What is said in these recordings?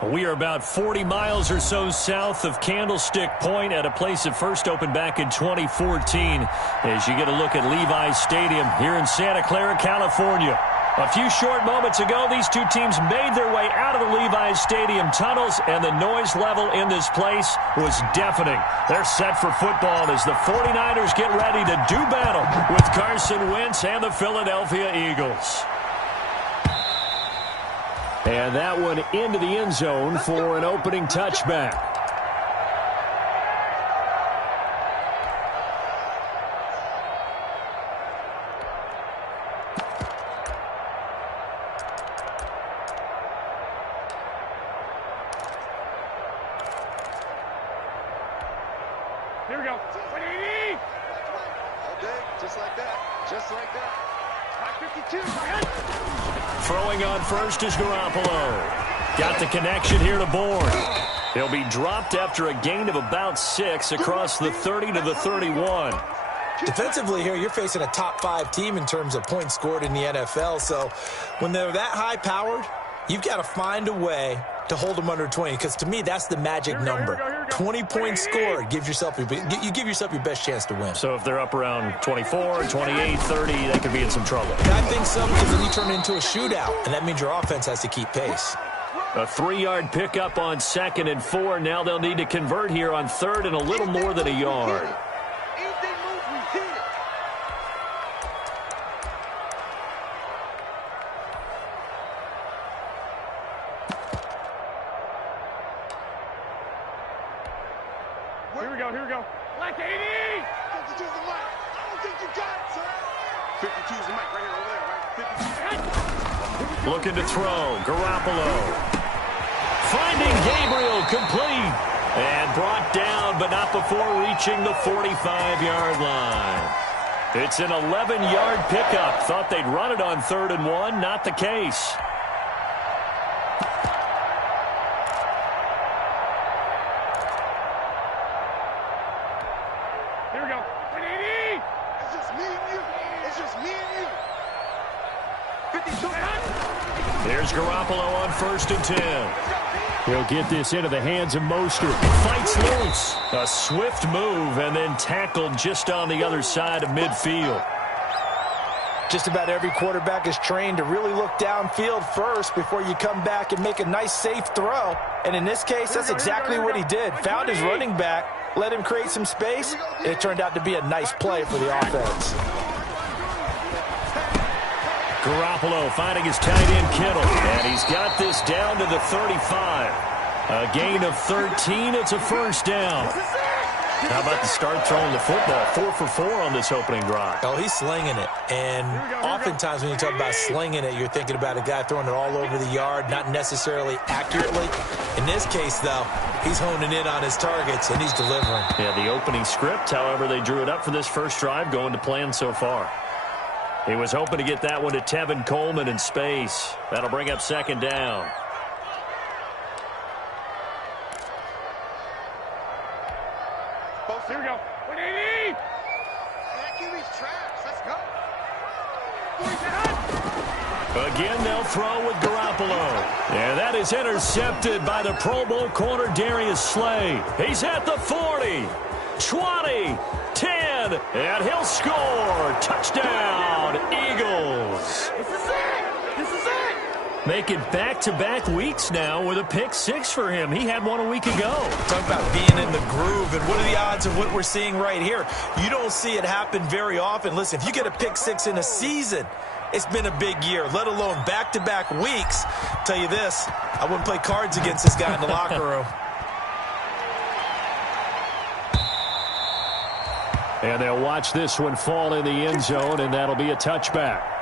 We are about 40 miles or so south of Candlestick Point at a place that first opened back in 2014 as you get a look at Levi's Stadium here in Santa Clara, California. A few short moments ago, these two teams made their way out of the Levi's Stadium tunnels, and the noise level in this place was deafening. They're set for football as the 49ers get ready to do battle with Carson Wentz and the Philadelphia Eagles. And that one into the end zone for an opening touchback. Here we go. 180. Okay, just like that. Just like that. 552. Throwing on first is Garoppolo. Got the connection here to Bourne. He'll be dropped after a gain of about 6 across the 30 to the 31. Defensively here, you're facing a top 5 team in terms of points scored in the NFL. So when they're that high-powered, you've got to find a way to hold them under 20, because to me, that's the magic number. 20 points scored, you give yourself your best chance to win. So if they're up around 24, 28, 30, they could be in some trouble. I think so, because then you turn it into a shootout, and that means your offense has to keep pace. A 3-yard pickup on 2nd and 4. Now they'll need to convert here on 3rd and a little more than a yard. Here we go. Black 80! 52's the mic. I don't think you got it, sir. 52's the mic right here, over there, right? 52. Looking to throw. Garoppolo. Finding Gabriel complete. And brought down, but not before reaching the 45-yard line. It's an 11-yard pickup. Thought they'd run it on 3rd and 1. Not the case. There's Garoppolo on 1st and 10. He'll get this into the hands of Mostert. Fights loose. A swift move and then tackled just on the other side of midfield. Just about every quarterback is trained to really look downfield first before you come back and make a nice, safe throw. And in this case, that's exactly what he did. Found his running back, let him create some space, and it turned out to be a nice play for the offense. Garoppolo finding his tight end Kittle, and he's got this down to the 35. A gain of 13. It's a first down. How about the start throwing the football? 4 for 4 on this opening drive. Oh, he's slinging it. And oftentimes when you talk about slinging it, you're thinking about a guy throwing it all over the yard, not necessarily accurately. In this case, though, he's honing in on his targets, and he's delivering. Yeah, the opening script, however, they drew it up for this first drive, going to plan so far. He was hoping to get that one to Tevin Coleman in space. That'll bring up 2nd down. Here we go. 180! That QB's traps. Let's go. Again, they'll throw with Garoppolo. And that is intercepted by the Pro Bowl corner Darius Slay. He's at the 40, 20, 10, and he'll score. Touchdown, Eagles. This is it. This is it. Making back-to-back weeks now with a pick 6 for him. He had one a week ago. Talk about being in the groove, and what are the odds of what we're seeing right here? You don't see it happen very often. Listen, if you get a pick 6 in a season, it's been a big year, let alone back-to-back weeks. I'll tell you this, I wouldn't play cards against this guy in the locker room. And they'll watch this one fall in the end zone, and that'll be a touchback.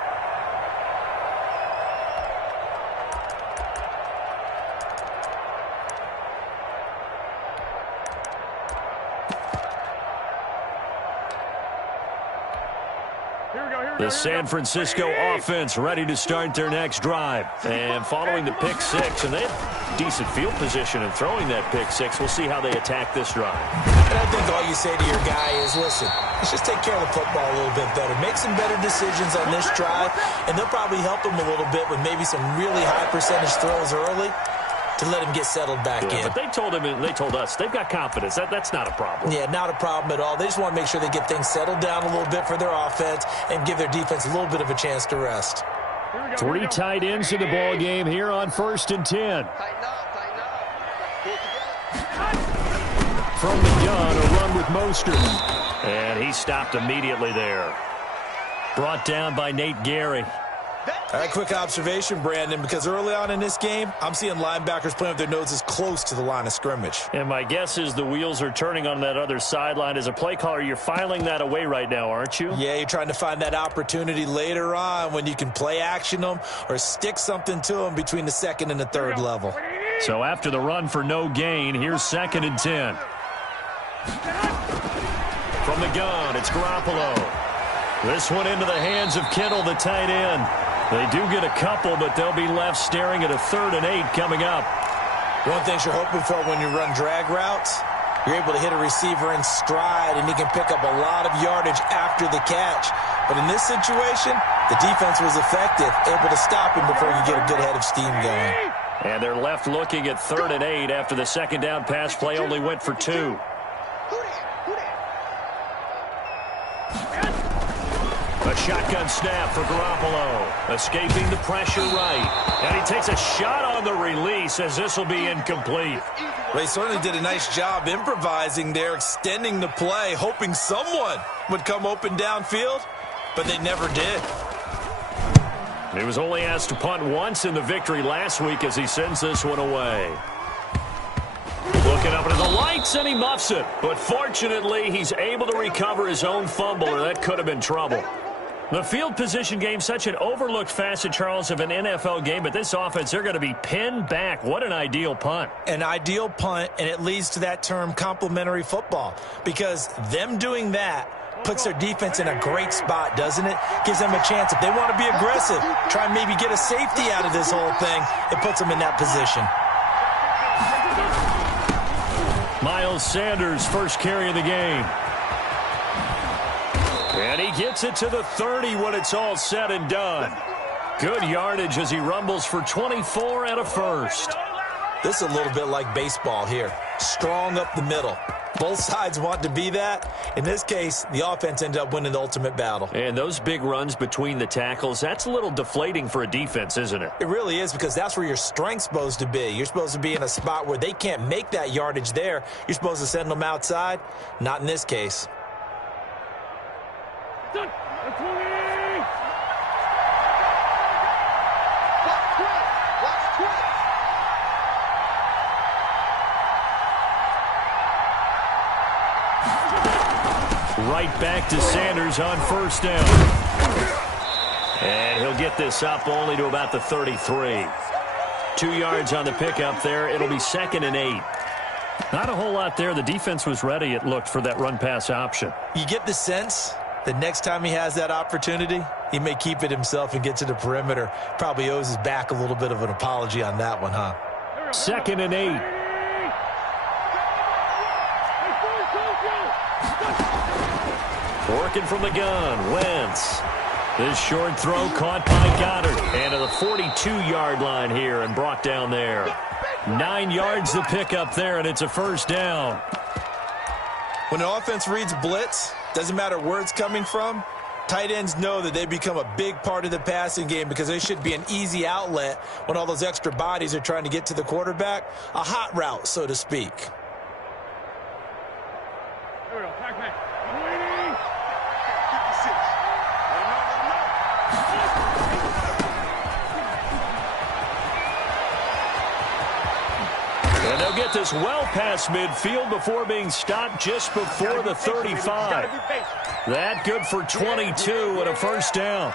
The San Francisco offense ready to start their next drive. And following the pick 6, and they have decent field position in throwing that pick 6. We'll see how they attack this drive. And I think all you say to your guy is, listen, let's just take care of the football a little bit better. Make some better decisions on this drive, and they'll probably help them a little bit with maybe some really high percentage throws early. to let him get settled back in. But they told us they've got confidence. That's not a problem. Yeah, not a problem at all. They just want to make sure they get things settled down a little bit for their offense and give their defense a little bit of a chance to rest. 3 tight ends in the ball game here on 1st and 10. From the gun, a run with Mostert. And he stopped immediately there. Brought down by Nate Gary. All right, quick observation, Brandon, because early on in this game, I'm seeing linebackers playing with their noses close to the line of scrimmage. And my guess is the wheels are turning on that other sideline. As a play caller, you're filing that away right now, aren't you? Yeah, you're trying to find that opportunity later on when you can play action them or stick something to them between the 2nd and the 3rd level. So after the run for no gain, here's 2nd and 10. From the gun, it's Garoppolo. This one into the hands of Kittle, the tight end. They do get a couple, but they'll be left staring at a 3rd and 8 coming up. One thing you're hoping for when you run drag routes, you're able to hit a receiver in stride, and he can pick up a lot of yardage after the catch. But in this situation, the defense was effective, able to stop him before you get a good head of steam going. And they're left looking at 3rd and 8 after the 2nd down pass play only went for 2. A shotgun snap for Garoppolo. Escaping the pressure right. And he takes a shot on the release as this will be incomplete. Well, he certainly did a nice job improvising there, extending the play, hoping someone would come open downfield, but they never did. He was only asked to punt once in the victory last week as he sends this one away. Looking up into the lights, and he muffs it. But fortunately, he's able to recover his own fumble, or that could have been trouble. The field position game, such an overlooked facet, Charles, of an NFL game, but this offense, they're going to be pinned back. What an ideal punt. An ideal punt, and it leads to that term complementary football, because them doing that puts their defense in a great spot, doesn't it? Gives them a chance. If they want to be aggressive, try and maybe get a safety out of this whole thing, it puts them in that position. Miles Sanders, first carry of the game. And he gets it to the 30 when it's all said and done. Good yardage as he rumbles for 24 and a first. This is a little bit like baseball here. Strong up the middle. Both sides want to be that. In this case, the offense ended up winning the ultimate battle. And those big runs between the tackles, that's a little deflating for a defense, isn't it? It really is, because that's where your strength's supposed to be. You're supposed to be in a spot where they can't make that yardage there. You're supposed to send them outside. Not in this case. Right back to Sanders on first down. And he'll get this up only to about the 33. 2 yards on the pickup there. It'll be 2nd and 8. Not a whole lot there. The defense was ready, it looked, for that run-pass option. You get the sense that next time he has that opportunity, he may keep it himself and get to the perimeter. Probably owes his back a little bit of an apology on that one, huh? 2nd and 8. Working from the gun, Wentz. This short throw caught by Goddard. And to the 42-yard line here and brought down there. 9 yards to pick up there, and it's a first down. When the offense reads blitz, doesn't matter where it's coming from, tight ends know that they become a big part of the passing game because they should be an easy outlet when all those extra bodies are trying to get to the quarterback. A hot route, so to speak. And they'll get this well past midfield before being stopped just before the 35. That good for 22 and a first down.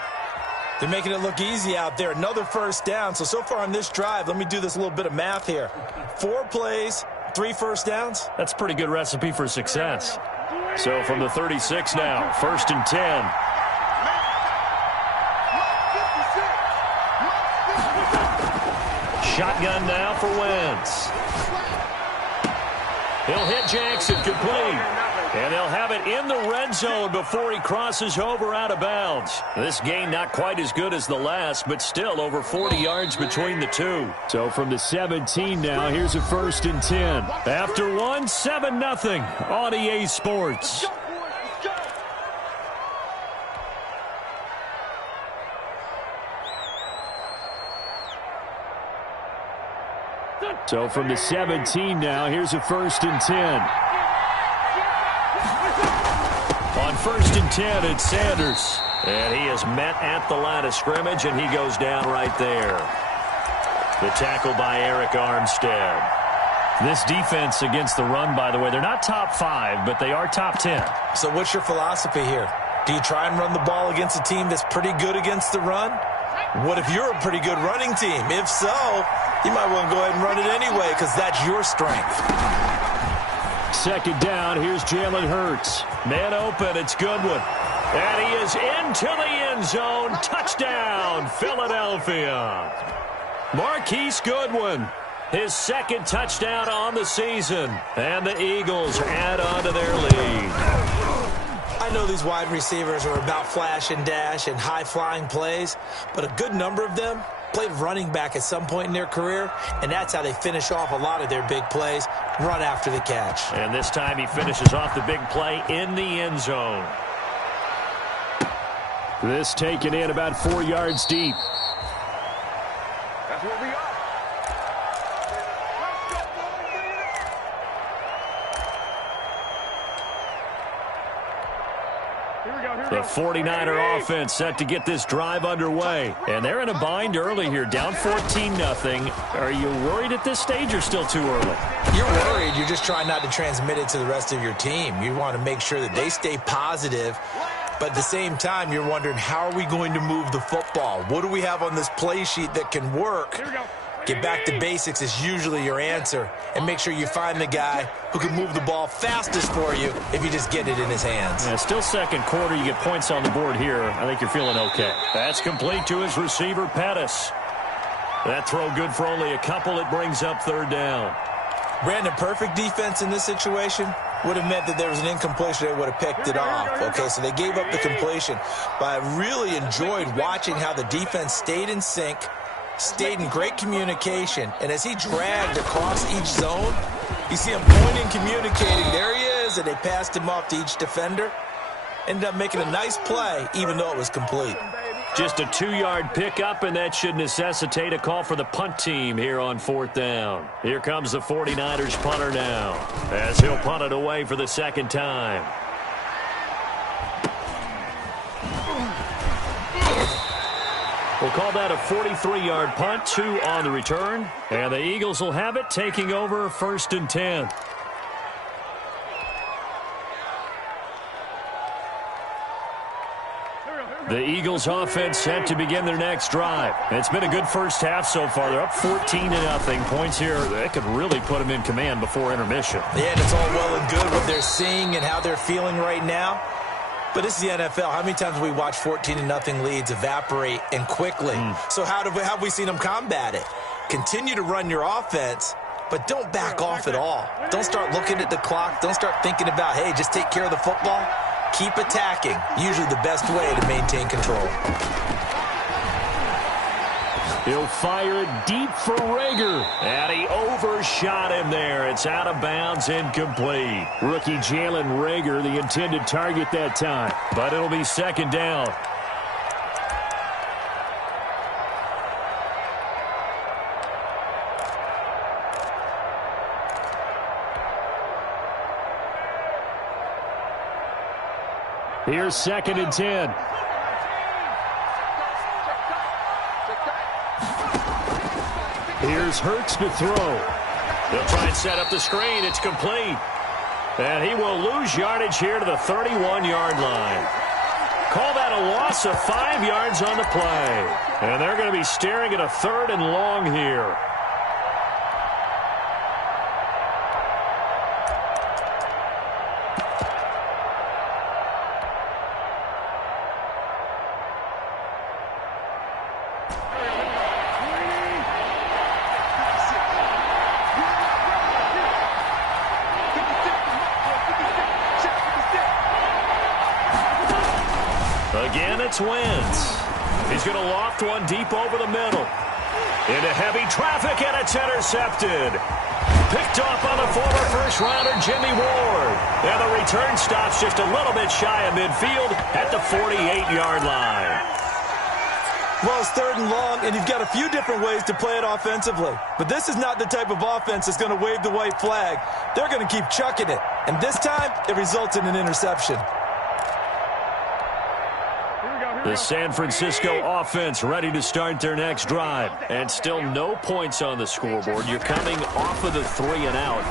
They're making it look easy out there. Another first down. So far on this drive, let me do this little bit of math here. 4 plays, 3 first downs. That's a pretty good recipe for success. So from the 36 now, 1st and 10. Shotgun now for Wentz. He'll hit Jackson, complete. And they'll have it in the red zone before he crosses over out of bounds. This game not quite as good as the last, but still over 40 yards between the two. So from the 17 now, here's a 1st and 10. After one, 7-0 on EA Sports. So from the 17 now, here's a 1st and 10. On 1st and 10, it's Sanders. And he is met at the line of scrimmage, and he goes down right there. The tackle by Eric Armstead. This defense against the run, by the way, they're not top 5, but they are top 10. So what's your philosophy here? Do you try and run the ball against a team that's pretty good against the run? What if you're a pretty good running team? If so, you might want to go ahead and run it anyway because that's your strength. 2nd down, here's Jalen Hurts. Man open, it's Goodwin. And he is into the end zone. Touchdown, Philadelphia. Marquise Goodwin, his 2nd touchdown on the season. And the Eagles add on to their lead. I know these wide receivers are about flash and dash and high-flying plays, but a good number of them played running back at some point in their career, and that's how they finish off a lot of their big plays, run after the catch. And this time he finishes off the big play in the end zone. This taken in about 4 yards deep. That's where we are. The 49er offense set to get this drive underway. And they're in a bind early here, down 14-0. Are you worried at this stage or still too early? You're worried. You're just trying not to transmit it to the rest of your team. You want to make sure that they stay positive. But at the same time, you're wondering, how are we going to move the football? What do we have on this play sheet that can work? Here we go. Get back to basics is usually your answer. And make sure you find the guy who can move the ball fastest for you if you just get it in his hands. Yeah, still 2nd quarter. You get points on the board here. I think you're feeling okay. That's complete to his receiver, Pettis. That throw good for only a couple. It brings up 3rd down. Brandon, perfect defense in this situation would have meant that there was an incompletion. They would have picked it off. Okay, so they gave up the completion. But I really enjoyed watching how the defense stayed in sync, stayed in great communication, and as he dragged across each zone, you see him pointing, communicating. There he is, and they passed him off to each defender. Ended up making a nice play, even though it was complete. Just a 2-yard pickup, and that should necessitate a call for the punt team here on 4th down. Here comes the 49ers punter now, as he'll punt it away for the 2nd time. We'll call that a 43-yard punt, 2 on the return. And the Eagles will have it, taking over 1st and 10. The Eagles offense set to begin their next drive. It's been a good first half so far. They're up 14-0. Points here that could really put them in command before intermission. Yeah, and it's all well and good what they're seeing and how they're feeling right now. But this is the NFL. How many times have we watched 14-0 leads evaporate and quickly? So how have we seen them combat it? Continue to run your offense, but don't back off at all. Don't start looking at the clock. Don't start thinking about, hey, just take care of the football. Keep attacking. Usually the best way to maintain control. He'll fire it deep for Rager. And he overshot him there. It's out of bounds, incomplete. Rookie Jalen Rager, the intended target that time. But it'll be 2nd down. Here's 2nd and 10. Here's Hurts to throw. They'll try and set up the screen. It's complete. And he will lose yardage here to the 31-yard line. Call that a loss of 5 yards on the play. And they're going to be staring at a 3rd and long here. Again, it's Wentz. He's going to loft one deep over the middle. Into heavy traffic, and it's intercepted. Picked off on the former first-rounder Jimmy Ward. And the return stops just a little bit shy of midfield at the 48-yard line. Well, it's 3rd and long, and you've got a few different ways to play it offensively. But this is not the type of offense that's going to wave the white flag. They're going to keep chucking it. And this time, it results in an interception. The San Francisco offense ready to start their next drive. And still no points on the scoreboard. You're coming off of the 3 and out.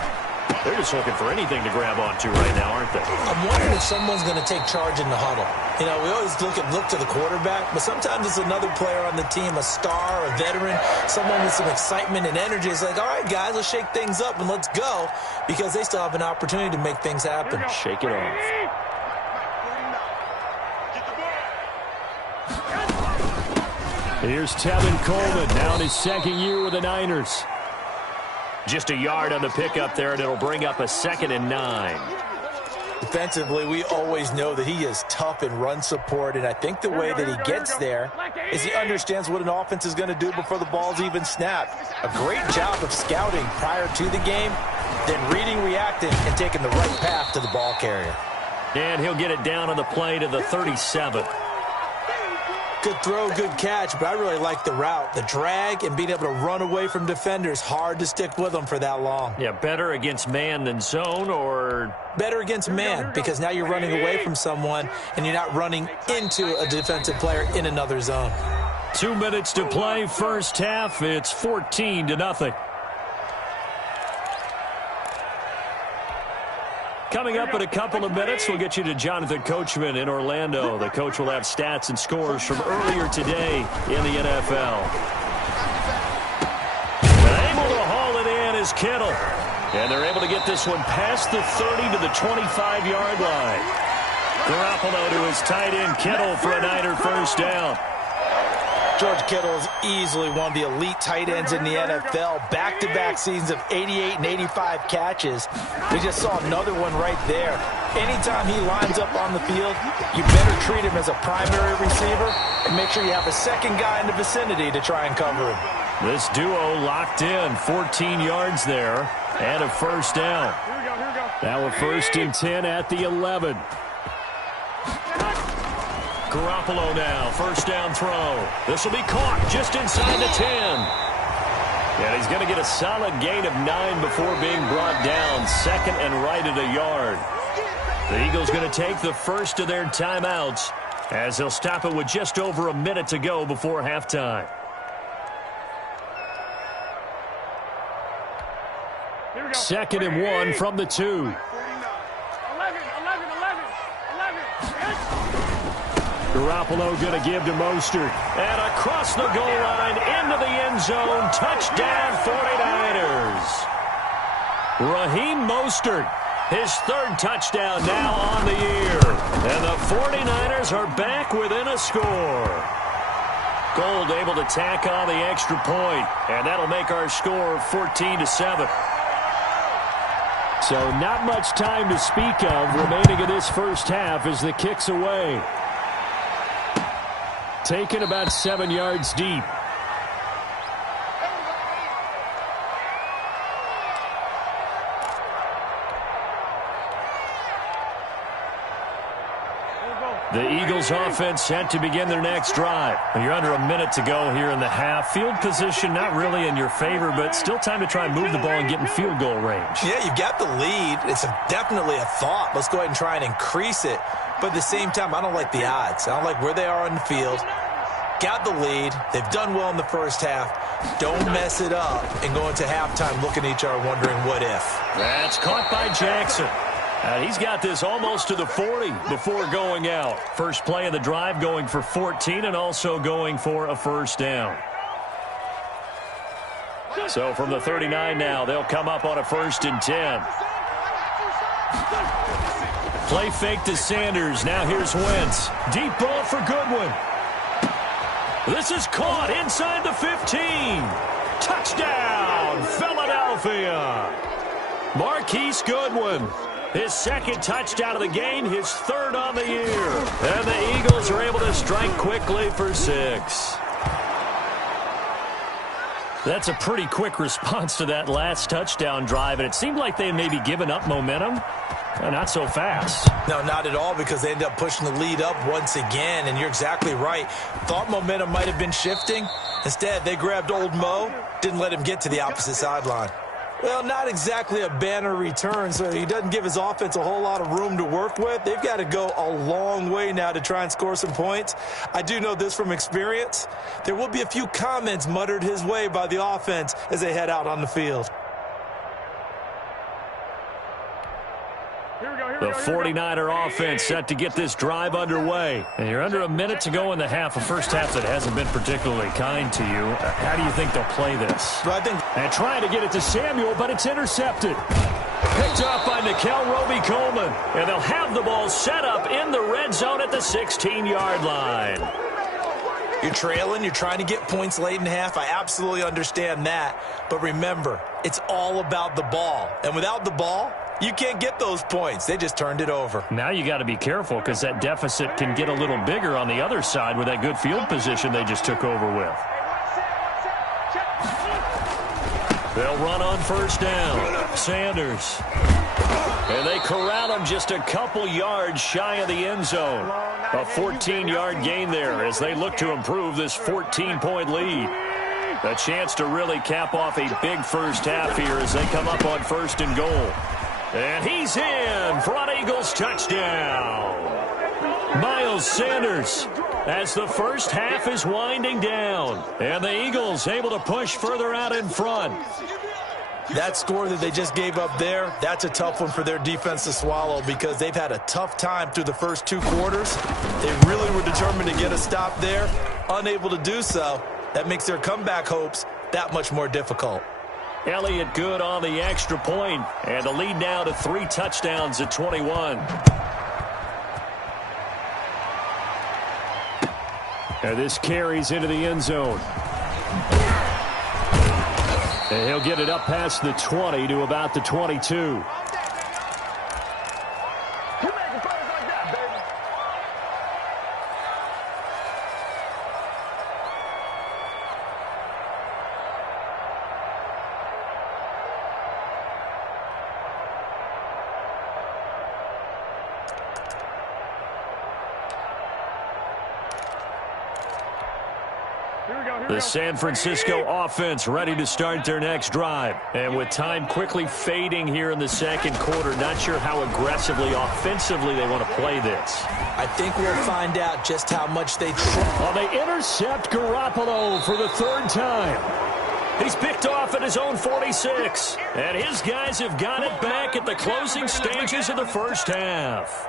They're just looking for anything to grab onto right now, aren't they? I'm wondering if someone's going to take charge in the huddle. You know, we always look to the quarterback, but sometimes it's another player on the team, a star, a veteran, someone with some excitement and energy. It's like, all right, guys, let's shake things up and let's go, because they still have an opportunity to make things happen. Shake it off. Here's Tevin Coleman, now in his 2nd year with the Niners. Just a yard on the pickup there, and it'll bring up a 2nd and 9. Defensively, we always know that he is tough in run support, and I think the way that he gets there is he understands what an offense is going to do before the ball's even snapped. A great job of scouting prior to the game, then reading, reacting, and taking the right path to the ball carrier. And he'll get it down on the play to the 37. Good throw, good catch, but I really like the route. The drag and being able to run away from defenders, hard to stick with them for that long. Yeah, better against man than zone, or? Better against man, because now you're running away from someone and you're not running into a defensive player in another zone. 2 minutes to play, first half. It's 14-0. Coming up in a couple of minutes, we'll get you to Jonathan Coachman in Orlando. The coach will have stats and scores from earlier today in the NFL. Able to haul it in is Kittle. And they're able to get this one past the 30 to the 25-yard line. Garoppolo to his tight end Kittle for a Niner first down. George Kittle is easily one of the elite tight ends in the NFL. Back-to-back seasons of 88 and 85 catches. We just saw another one right there. Anytime he lines up on the field, you better treat him as a primary receiver and make sure you have a second guy in the vicinity to try and cover him. This duo locked in, 14 yards there, and a first down. Now a 1st and 10 at the 11. Garoppolo now, first down throw. This will be caught just inside the 10. And he's going to get a solid gain of 9 before being brought down. 2nd and right at a yard. The Eagles going to take the first of their timeouts as they'll stop it with just over a minute to go before halftime. Second and 1 from the 2. Garoppolo going to give to Mostert. And across the goal line, into the end zone. Touchdown, 49ers. Raheem Mostert, his 3rd touchdown now on the year. And the 49ers are back within a score. Gold able to tack on the extra point. And that'll make our score 14-7. So not much time to speak of remaining in this first half as the kick's away. Taken about 7 yards deep. The Eagles offense set to begin their next drive. You're under a minute to go here in the half. Field position not really in your favor, but still time to try and move the ball and get in field goal range. Yeah, you've got the lead. It's definitely a thought. Let's go ahead and try and increase it. But at the same time, I don't like the odds. I don't like where they are on the field. Got the lead. They've done well in the first half. Don't mess it up and go into halftime looking at each other wondering what if. That's caught by Jackson. He's got this almost to the 40 before going out. First play of the drive going for 14 and also going for a first down. So from the 39 now, they'll come up on a 1st and 10. Play fake to Sanders. Now here's Wentz. Deep ball for Goodwin. This is caught inside the 15. Touchdown, Philadelphia. Marquise Goodwin. His 2nd touchdown of the game, his 3rd on the year. And the Eagles are able strike quickly for 6. That's a pretty quick response to that last touchdown drive, and it seemed like they had maybe given up momentum. Not so fast. No, not at all, because they ended up pushing the lead up once again, and you're exactly right. Thought momentum might have been shifting. Instead, they grabbed old Mo, didn't let him get to the opposite sideline. Well, not exactly a banner return, so he doesn't give his offense a whole lot of room to work with. They've got to go a long way now to try and score some points. I do know this from experience. There will be a few comments muttered his way by the offense as they head out on the field. The 49er offense set to get this drive underway. And you're under a minute to go in the half, a first half that hasn't been particularly kind to you. How do you think they'll play this? Well, and trying to get it to Samuel, but it's intercepted. Picked off by Nickel Roby-Coleman. And they'll have the ball set up in the red zone at the 16-yard line. You're trailing, you're trying to get points late in half. I absolutely understand that. But remember, it's all about the ball. And without the ball, you can't get those points. They just turned it over. Now you got to be careful, because that deficit can get a little bigger on the other side with that good field position they just took over with. They'll run on first down. Sanders. And they corral him just a couple yards shy of the end zone. A 14-yard gain there as they look to improve this 14-point lead. A chance to really cap off a big first half here as they come up on first and goal. And he's in for an Eagles touchdown. Miles Sanders as the first half is winding down. And the Eagles able to push further out in front. That score that they just gave up there, that's a tough one for their defense to swallow, because they've had a tough time through the first 2 quarters. They really were determined to get a stop there. Unable to do so. That makes their comeback hopes that much more difficult. Elliott good on the extra point, and the lead now to 3 touchdowns at 21. And this carries into the end zone. And he'll get it up past the 20 to about the 22. The San Francisco offense ready to start their next drive. And with time quickly fading here in the second quarter, not sure how aggressively, offensively they want to play this. I think we'll find out just how much they try. Well, they intercept Garoppolo for the 3rd time. He's picked off at his own 46. And his guys have got it back at the closing stages of the first half.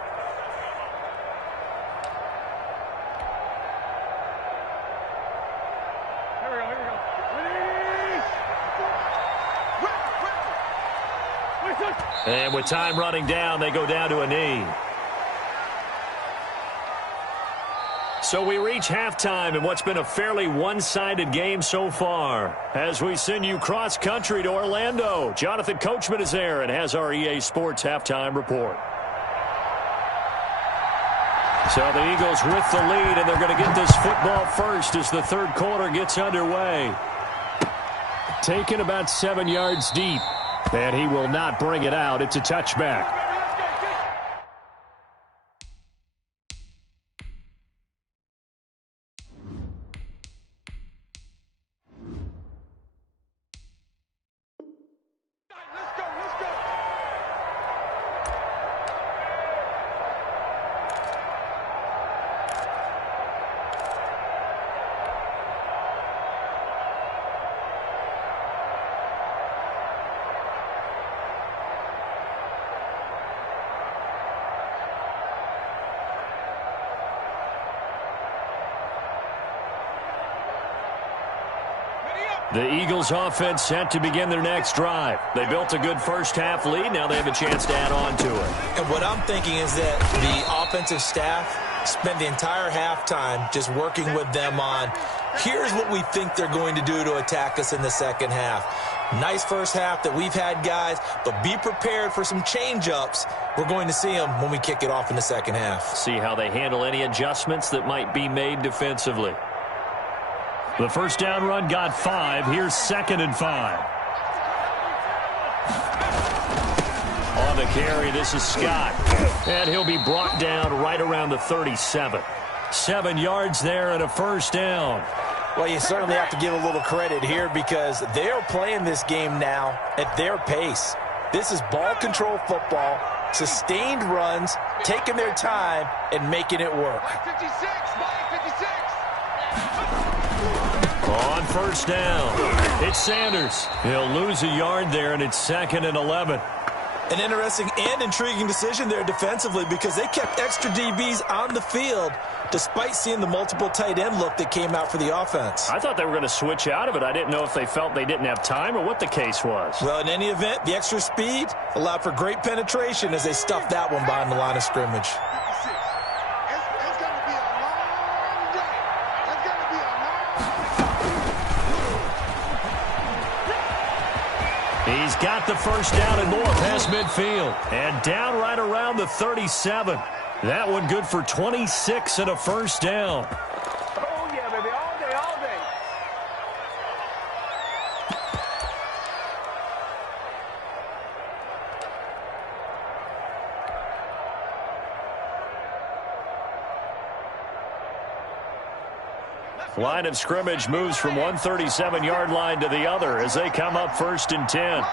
And with time running down, they go down to a knee. So we reach halftime in what's been a fairly one-sided game so far. As we send you cross-country to Orlando, Jonathan Coachman is there and has our EA Sports halftime report. So the Eagles with the lead, and they're going to get this football first as the third quarter gets underway. Taken about 7 yards deep. And he will not bring it out. It's a touchback. The Eagles offense set to begin their next drive. They built a good first half lead. Now they have a chance to add on to it. And what I'm thinking is that the offensive staff spent the entire halftime just working with them on, here's what we think they're going to do to attack us in the second half. Nice first half that we've had, guys, but be prepared for some change-ups. We're going to see them when we kick it off in the second half. See how they handle any adjustments that might be made defensively. The first down run got 5. Here's 2nd and 5. On the carry, this is Scott. And he'll be brought down right around the 37. 7 yards there and a first down. Well, you certainly have to give a little credit here because they're playing this game now at their pace. This is ball control football, sustained runs, taking their time, and making it work. 56, 56. On first down, it's Sanders. He'll lose a yard there, and it's 2nd and 11. An interesting and intriguing decision there defensively because they kept extra DBs on the field despite seeing the multiple tight end look that came out for the offense. I thought they were going to switch out of it. I didn't know if they felt they didn't have time or what the case was. Well, in any event, the extra speed allowed for great penetration as they stuffed that one behind the line of scrimmage. It's going to be a long day. It's going to be a long He's got the first down and more past midfield. And down right around the 37. That one good for 26 and a first down. Oh, yeah, baby. All day, all day. Line of scrimmage moves from one 37-yard line to the other as they come up 1st and 10.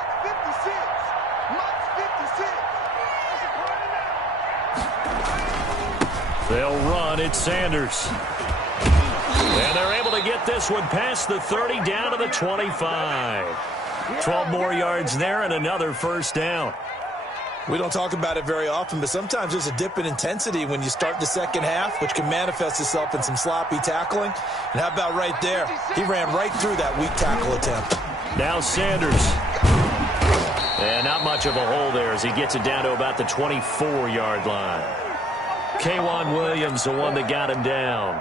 They'll run. It's Sanders. And they're able to get this one past the 30 down to the 25. 12 more yards there and another first down. We don't talk about it very often, but sometimes there's a dip in intensity when you start the second half, which can manifest itself in some sloppy tackling. And how about right there? He ran right through that weak tackle attempt. Now Sanders. And not much of a hole there as he gets it down to about the 24-yard line. K'Wan Williams, the one that got him down.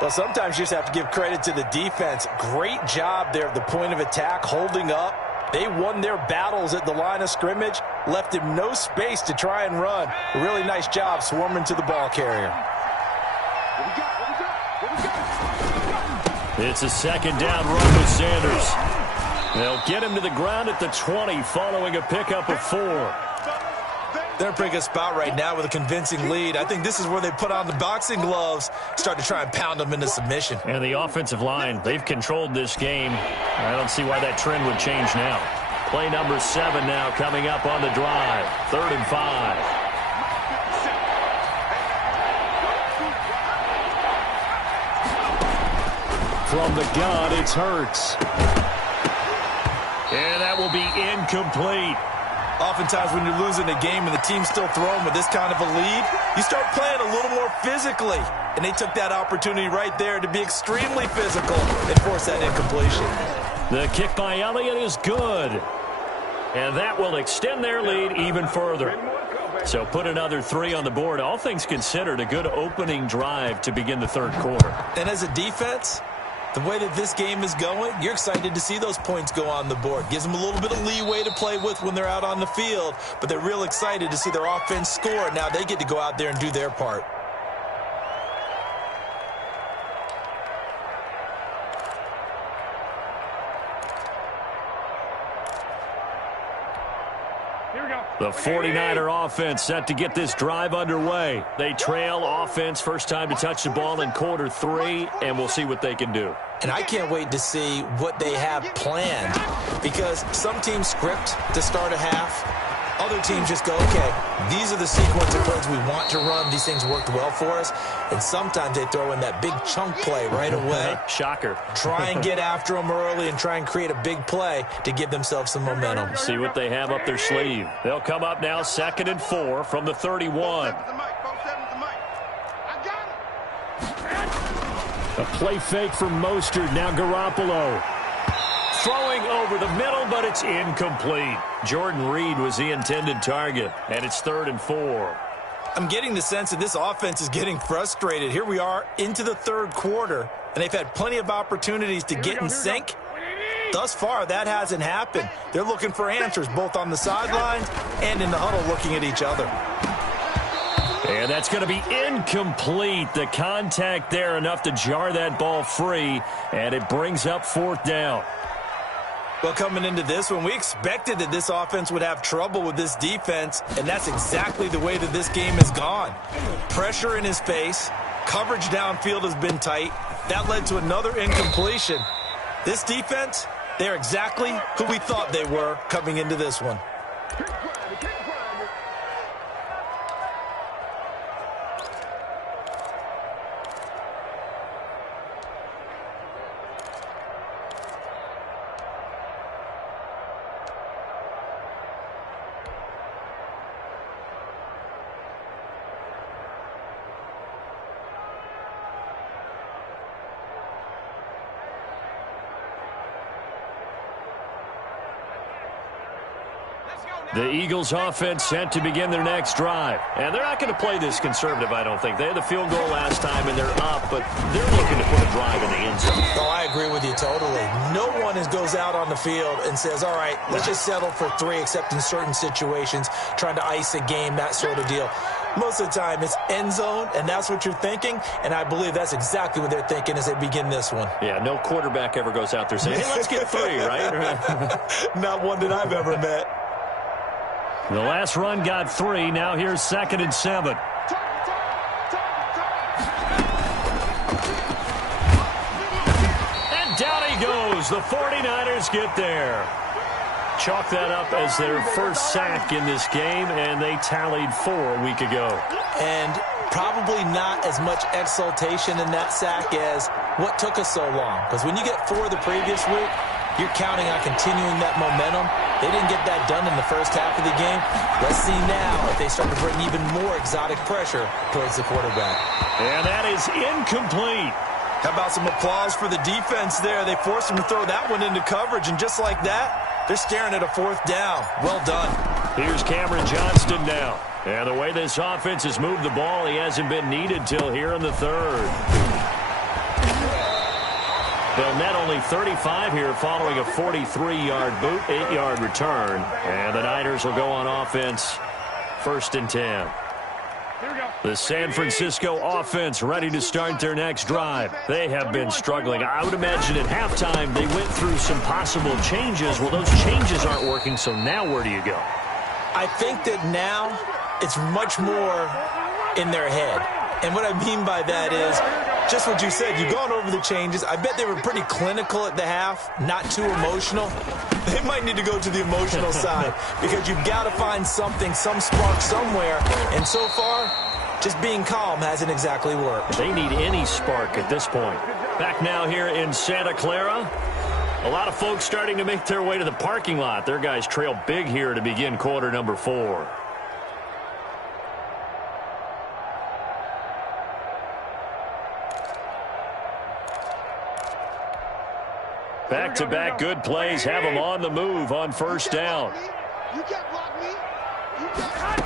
Well, sometimes you just have to give credit to the defense. Great job there at the point of attack, holding up. They won their battles at the line of scrimmage, left him no space to try and run. A really nice job swarming to the ball carrier. It's a 2nd down run with Sanders. They'll get him to the ground at the 20 following a pickup of 4. They're in a pretty good spot right now with a convincing lead. I think this is where they put on the boxing gloves, start to try and pound them into submission. And the offensive line, they've controlled this game. I don't see why that trend would change now. Play number 7 now coming up on the drive. 3rd and 5. From the gun, it's Hurts. And that will be incomplete. Oftentimes when you're losing a game and the team's still throwing with this kind of a lead, you start playing a little more physically. And they took that opportunity right there to be extremely physical and force that incompletion. The kick by Elliott is good. And that will extend their lead even further. So put another 3 on the board. All things considered, a good opening drive to begin the 3rd quarter. And as a defense, the way that this game is going, you're excited to see those points go on the board. Gives them a little bit of leeway to play with when they're out on the field, but they're real excited to see their offense score. Now they get to go out there and do their part. The 49er offense set to get this drive underway. They trail offense first time to touch the ball in quarter 3, and we'll see what they can do. And I can't wait to see what they have planned because some teams script to start a half. Other teams just go, okay, these are the sequence of plays we want to run. These things worked well for us. And sometimes they throw in that big chunk play right away. Shocker. Try and get after them early and try and create a big play to give themselves some momentum. See what they have up their sleeve. They'll come up now 2nd and 4 from the 31. A play fake from Mostert. Now Garoppolo. Throwing over the middle, but it's incomplete. Jordan Reed was the intended target, and it's 3rd and 4. I'm getting the sense that this offense is getting frustrated. Here we are into the 3rd quarter, and they've had plenty of opportunities to get in sync, thus far, that hasn't happened. They're looking for answers both on the sidelines and in the huddle looking at each other. And that's going to be incomplete. The contact there enough to jar that ball free, and it brings up 4th down. Well, coming into this one, we expected that this offense would have trouble with this defense, and that's exactly the way that this game has gone. Pressure in his face, coverage downfield has been tight. That led to another incompletion. This defense, they're exactly who we thought they were coming into this one. The Eagles offense set to begin their next drive. And they're not going to play this conservative, I don't think. They had the field goal last time, and they're up, but they're looking to put a drive in the end zone. Oh, I agree with you totally. No one goes out on the field and says, all right, let's just settle for 3, except in certain situations, trying to ice a game, that sort of deal. Most of the time, it's end zone, and that's what you're thinking, and I believe that's exactly what they're thinking as they begin this one. Yeah, no quarterback ever goes out there saying, hey, let's get 3, right? Not one that I've ever met. The last run got 3. Now here's 2nd and 7. And down he goes. The 49ers get there. Chalk that up as their first sack in this game, and they tallied 4 a week ago. And probably not as much exultation in that sack as what took us so long. Because when you get 4 the previous week, you're counting on continuing that momentum. They didn't get that done in the first half of the game. Let's see now if they start to bring even more exotic pressure towards the quarterback. And that is incomplete. How about some applause for the defense there? They forced him to throw that one into coverage, and just like that, they're staring at a 4th down. Well done. Here's Cameron Johnston now. And the way this offense has moved the ball, he hasn't been needed till here in the 3rd. They'll net only 35 here following a 43-yard boot, 8-yard return. And the Niners will go on offense, 1st and 10. The San Francisco offense ready to start their next drive. They have been struggling. I would imagine at halftime they went through some possible changes. Well, those changes aren't working, so now where do you go? I think that now it's much more in their head. And what I mean by that is just what you said. You've gone over the changes. I bet they were pretty clinical at the half, not too emotional. They might need to go to the emotional side because you've got to find something, some spark somewhere. And so far, just being calm hasn't exactly worked. They need any spark at this point. Back now here in Santa Clara. A lot of folks starting to make their way to the parking lot. Their guys trail big here to begin quarter number 4. Back-to-back good plays have them on the move on 1st down. You can't block me. You can't.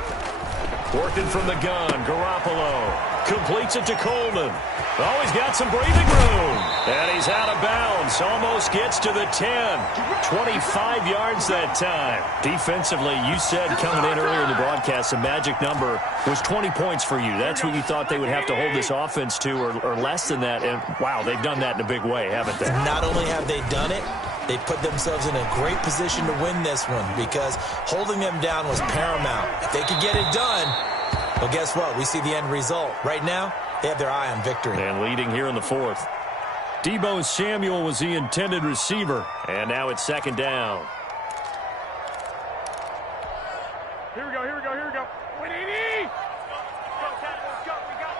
Working from the gun, Garoppolo completes it to Coleman. Oh, he's got some breathing room. And he's out of bounds. Almost gets to the 10. 25 yards that time. Defensively, you said coming in earlier in the broadcast, the magic number was 20 points for you. That's what you thought they would have to hold this offense to or less than that. And, wow, they've done that in a big way, haven't they? Not only have they done it, they put themselves in a great position to win this one because holding them down was paramount. If they could get it done, well, guess what? We see the end result. Right now, they have their eye on victory. And leading here in the 4th. Deebo Samuel was the intended receiver. And now it's 2nd down. Here we go. Wait, 80. Let's go. We got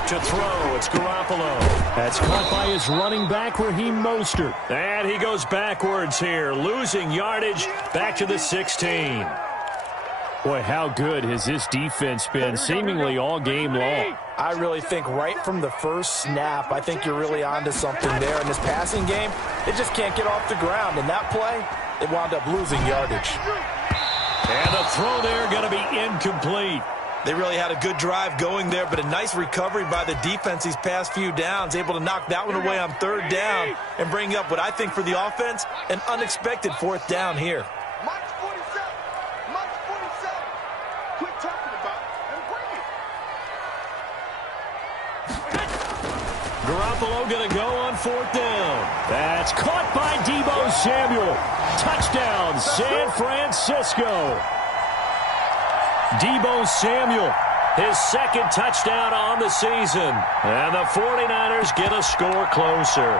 this. To throw, it's Garoppolo. That's caught by his running back, Raheem Mostert. And he goes backwards here, losing yardage back to the 16. Boy, how good has this defense been seemingly all game long? I really think right from the first snap, I think you're really onto something there. In this passing game, they just can't get off the ground. In that play, they wound up losing yardage. And the throw there going to be incomplete. They really had a good drive going there, but a nice recovery by the defense these past few downs, able to knock that one away on 3rd down and bring up what I think for the offense, an unexpected 4th down here. March 47. March 47. Quit talking about it and bring it. Garoppolo going to go on 4th down. That's caught by Deebo Samuel. Touchdown, San Francisco. Deebo Samuel, his 2nd touchdown on the season. And the 49ers get a score closer.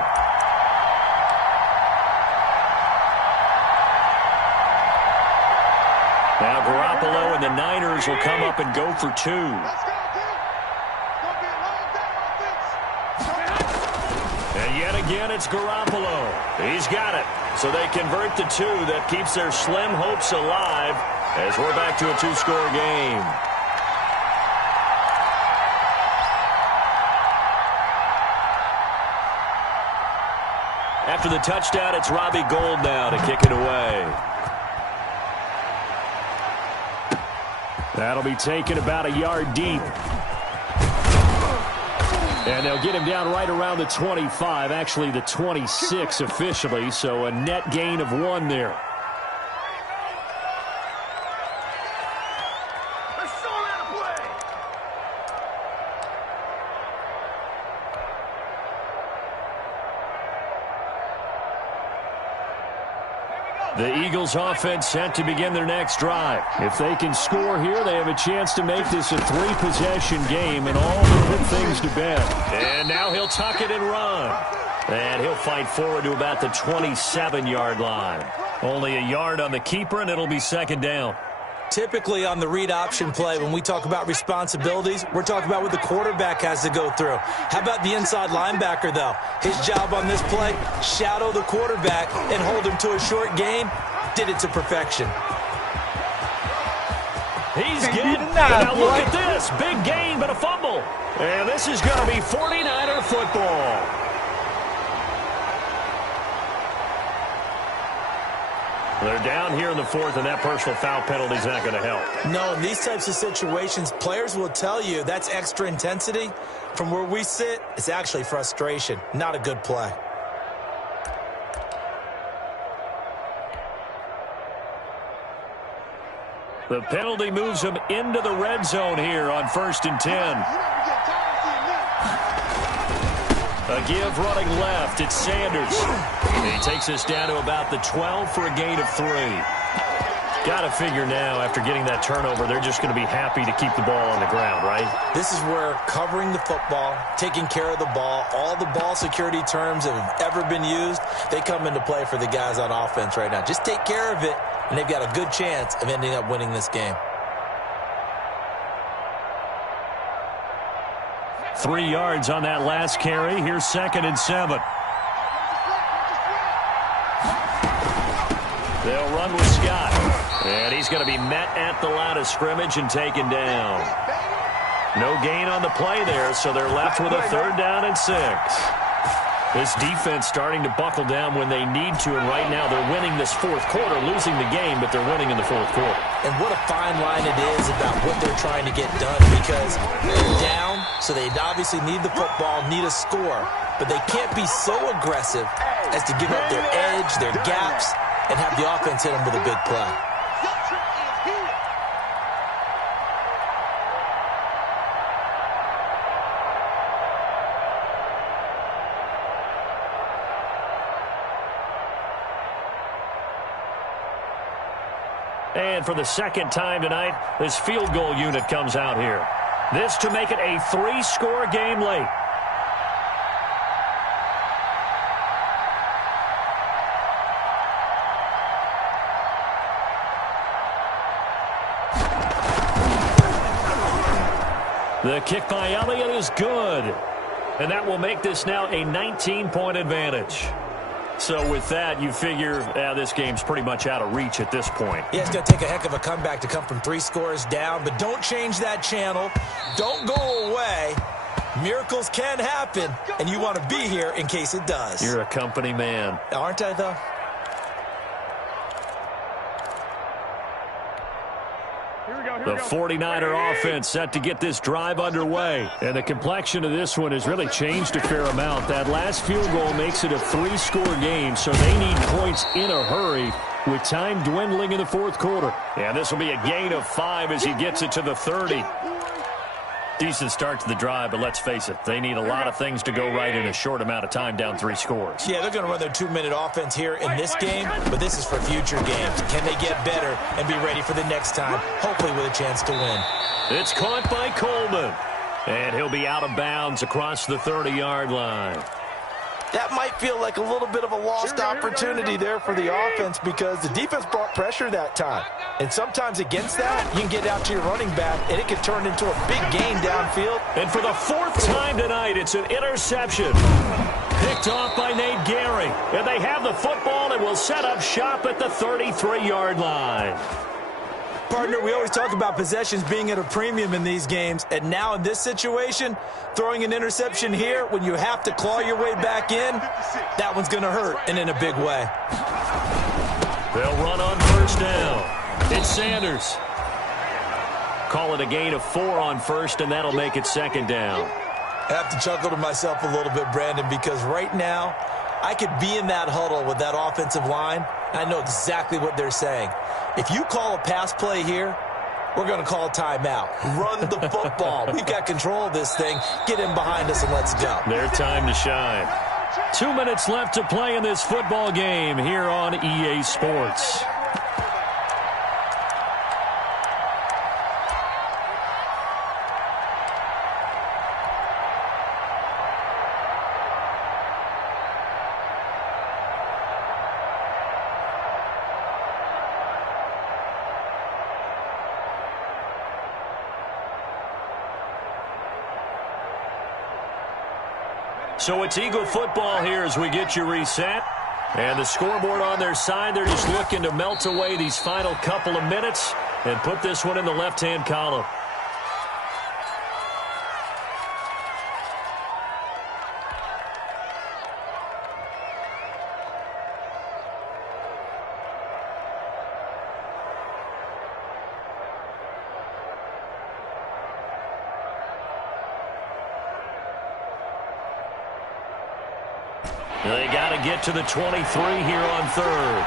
Now Garoppolo and the Niners will come up and go for 2. Let's go, kid. Don't be a long day offense. And yet again, it's Garoppolo. He's got it. So they convert the 2. That keeps their slim hopes alive as we're back to a 2-score game. After the touchdown, it's Robbie Gould now to kick it away. That'll be taken about a yard deep. And they'll get him down right around the 25, actually the 26 officially, so a net gain of 1 there. The Eagles offense set to begin their next drive. If they can score here, they have a chance to make this a 3-possession game and all to put things to bed. And now he'll tuck it and run. And he'll fight forward to about the 27-yard line. Only a yard on the keeper, and it'll be 2nd down. Typically on the read option play, when we talk about responsibilities, we're talking about what the quarterback has to go through. How about the inside linebacker, though? His job on this play, shadow the quarterback and hold him to a short gain. Did it to perfection. He's getting now look at this. Big gain, but a fumble. And this is going to be 49er football. They're down here in the 4th, and that personal foul penalty is not going to help. No, in these types of situations, players will tell you that's extra intensity. From where we sit, it's actually frustration. Not a good play. The penalty moves him into the red zone here on 1st and 10. A give running left. It's Sanders. He takes us down to about the 12 for a gain of 3. Got to figure now, after getting that turnover, they're just going to be happy to keep the ball on the ground, right? This is where covering the football, taking care of the ball, all the ball security terms that have ever been used, they come into play for the guys on offense right now. Just take care of it, and they've got a good chance of ending up winning this game. 3 yards on that last carry. Here's 2nd and 7. They'll run with Scott. And he's going to be met at the line of scrimmage and taken down. No gain on the play there, so they're left with a 3rd down and 6. This defense starting to buckle down when they need to, and right now they're winning this 4th quarter, losing the game, but they're winning in the 4th quarter. And what a fine line it is about what they're trying to get done, because they're down, so they obviously need the football, need a score, but they can't be so aggressive as to give up their edge, their gaps, and have the offense hit them with a big play. And for the 2nd time tonight, this field goal unit comes out here. This to make it a 3-score game late. The kick by Elliott is good. And that will make this now a 19-point advantage. So with that, you figure this game's pretty much out of reach at this point. Yeah, it's going to take a heck of a comeback to come from 3 scores down, but don't change that channel. Don't go away. Miracles can happen, and you want to be here in case it does. You're a company man. Aren't I, though? Here we go. The 49er offense set to get this drive underway. And the complexion of this one has really changed a fair amount. That last field goal makes it a 3-score game, so they need points in a hurry with time dwindling in the fourth quarter. And this will be a gain of 5 as he gets it to the 30. Decent start to the drive, but let's face it, they need a lot of things to go right in a short amount of time down 3 scores. Yeah, they're going to run their 2-minute offense here in this game, but this is for future games. Can they get better and be ready for the next time, hopefully with a chance to win? It's caught by Coleman, and he'll be out of bounds across the 30-yard line. That might feel like a little bit of a lost opportunity there for the offense because the defense brought pressure that time. And sometimes against that, you can get out to your running back, and it can turn into a big gain downfield. And for the 4th time tonight, it's an interception. Picked off by Nate Gary. And they have the football and will set up shop at the 33-yard line. Partner, we always talk about possessions being at a premium in these games, and now in this situation, throwing an interception here when you have to claw your way back in, that one's going to hurt, and in a big way. They'll run on first down. It's Sanders. Call it a gain of 4 on first, and that'll make it 2nd down. I have to chuckle to myself a little bit, Brandon, because right now, I could be in that huddle with that offensive line. I know exactly what they're saying. If you call a pass play here, we're going to call a timeout. Run the football. We've got control of this thing. Get in behind us and let's go. Their time to shine. 2 minutes left to play in this football game here on EA Sports. So it's Eagle football here as we get you reset. And the scoreboard on their side, they're just looking to melt away these final couple of minutes and put this one in the left-hand column. They got to get to the 23 here on 3rd.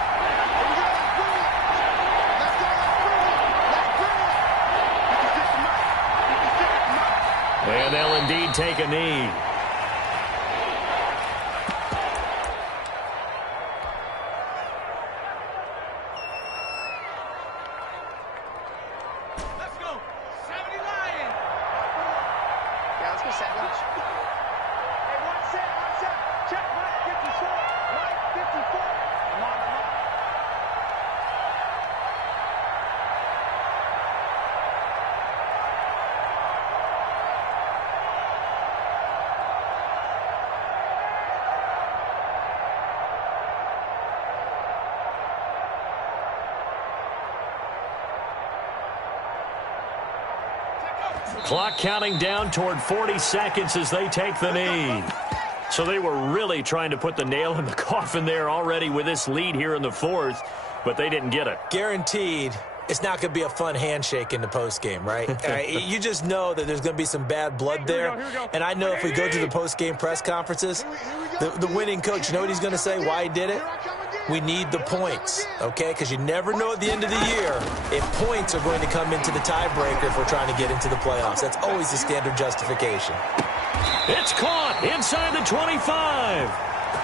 And they'll indeed take a knee. Let's go. 70 Lion. Yeah, let's go 70. Hey, one set. Check, Mike 54. Mike 54. Come on. Clock counting down toward 40 seconds as they take the knee. So they were really trying to put the nail in the coffin there already with this lead here in the 4th, but they didn't get it. Guaranteed, it's not going to be a fun handshake in the postgame, right? You just know that there's going to be some bad blood there. And I know if we go to the postgame press conferences, the winning coach, you know what he's going to say, why he did it? We need the points, okay? Because you never know at the end of the year if points are going to come into the tiebreaker if we're trying to get into the playoffs. That's always the standard justification. It's caught inside the 25.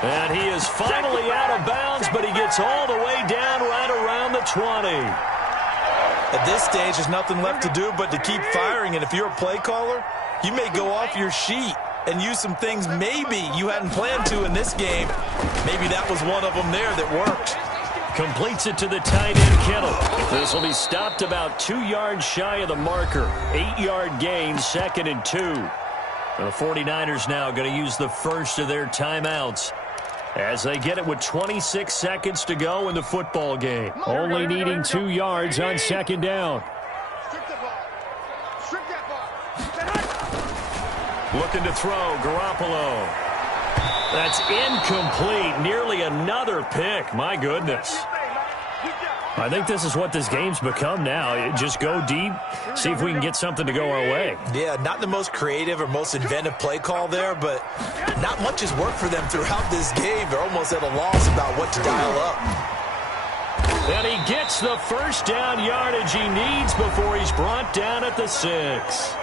And he is finally out of bounds, but he gets all the way down right around the 20. At this stage, there's nothing left to do but to keep firing. And if you're a play caller, you may go off your sheet and use some things maybe you hadn't planned to in this game. Maybe that was one of them there that worked. Completes it to the tight end, Kittle. This will be stopped about 2 yards shy of the marker. 8-yard gain, 2nd and 2. And the 49ers now going to use the first of their timeouts as they get it with 26 seconds to go in the football game. Only needing 2 yards on 2nd down. Looking to throw, Garoppolo. That's incomplete. Nearly another pick. My goodness. I think this is what this game's become now. Just go deep, see if we can get something to go our way. Yeah, not the most creative or most inventive play call there, but not much has worked for them throughout this game. They're almost at a loss about what to dial up. And he gets the first down yardage he needs before he's brought down at the 6.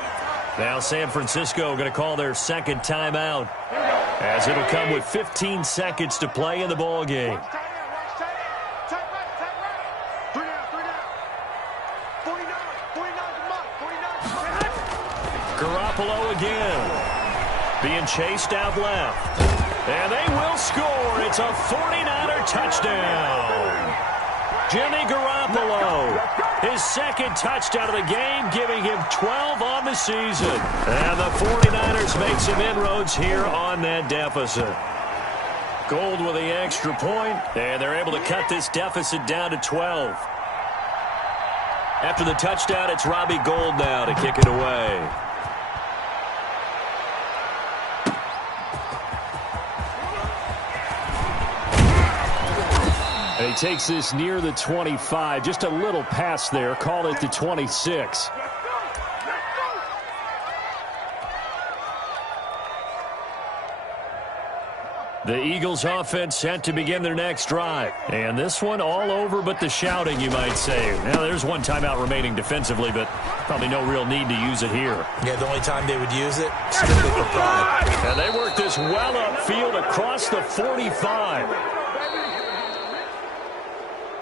Now San Francisco going to call their second timeout, as it'll come with 15 seconds to play in the ball game. Garoppolo again, being chased out left. And they will score. It's a 49er touchdown. Jimmy Garoppolo, his second touchdown of the game, giving him 12 on the season. And the 49ers make some inroads here on that deficit. Gold with the extra point, and they're able to cut this deficit down to 12. After the touchdown, it's Robbie Gould now to kick it away. And he takes this near the 25. Just a little pass there. Call it the 26. The Eagles offense set to begin their next drive. And this one all over but the shouting, you might say. Now, there's one timeout remaining defensively, but probably no real need to use it here. Yeah, the only time they would use it, strictly for pride. And they work this well upfield across the 45.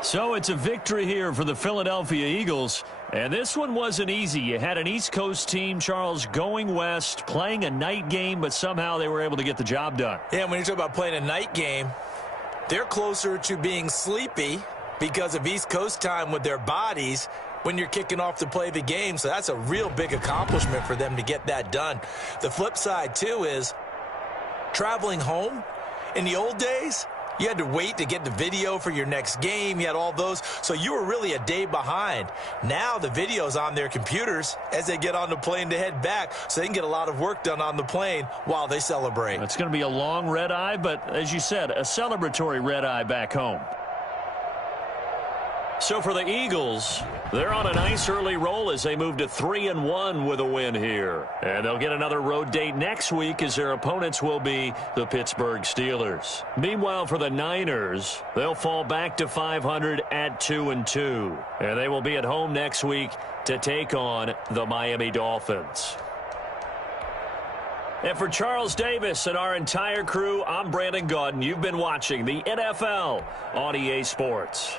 So it's a victory here for the Philadelphia Eagles. And this one wasn't easy. You had an East Coast team, Charles, going west, playing a night game, but somehow they were able to get the job done. Yeah, when you talk about playing a night game, they're closer to being sleepy because of East Coast time with their bodies when you're kicking off to play the game. So that's a real big accomplishment for them to get that done. The flip side, too, is traveling home in the old days, you had to wait to get the video for your next game. You had all those. So you were really a day behind. Now the video's on their computers as they get on the plane to head back, so they can get a lot of work done on the plane while they celebrate. It's going to be a long red eye, but as you said, a celebratory red eye back home. So for the Eagles, they're on a nice early roll as they move to 3-1 with a win here. And they'll get another road date next week as their opponents will be the Pittsburgh Steelers. Meanwhile, for the Niners, they'll fall back to 500 at 2-2. And they will be at home next week to take on the Miami Dolphins. And for Charles Davis and our entire crew, I'm Brandon Gaudin. You've been watching the NFL on EA Sports.